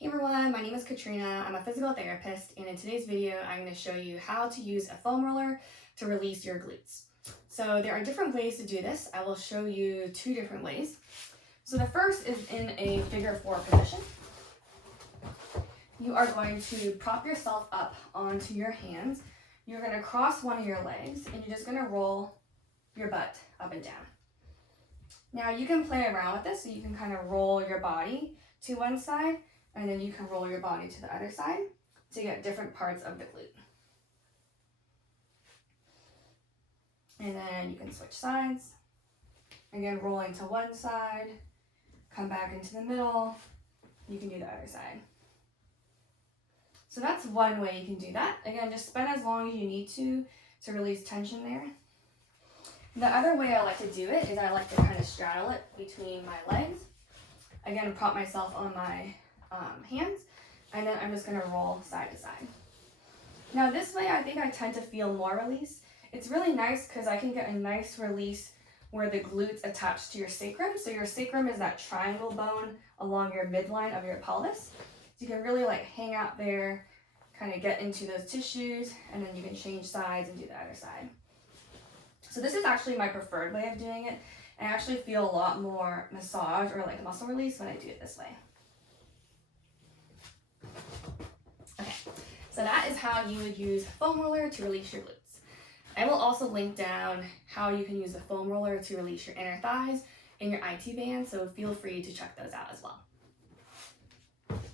Hey everyone, my name is Katrina. I'm a physical therapist, and in today's video, I'm going to show you how to use a foam roller to release your glutes. So there are different ways to do this. I will show you two different ways. So the first is in a figure 4 position. You are going to prop yourself up onto your hands. You're going to cross one of your legs, and you're just going to roll your butt up and down. Now you can play around with this, so you can kind of roll your body to one side, and then you can roll your body to the other side to get different parts of the glute. And then you can switch sides. Again, rolling to one side, come back into the middle. You can do the other side. So that's one way you can do that. Again, just spend as long as you need to release tension there. The other way I like to do it is I like to kind of straddle it between my legs. Again, prop myself on my hands, and then I'm just going to roll side to side. Now this way I think I tend to feel more release. It's really nice because I can get a nice release where the glutes attach to your sacrum. So your sacrum is that triangle bone along your midline of your pelvis. So you can really like hang out there, kind of get into those tissues, and then you can change sides and do the other side. So this is actually my preferred way of doing it. I actually feel a lot more massage or like muscle release when I do it this way. Okay, so that is how you would use a foam roller to release your glutes. I will also link down how you can use a foam roller to release your inner thighs and your IT band, so feel free to check those out as well.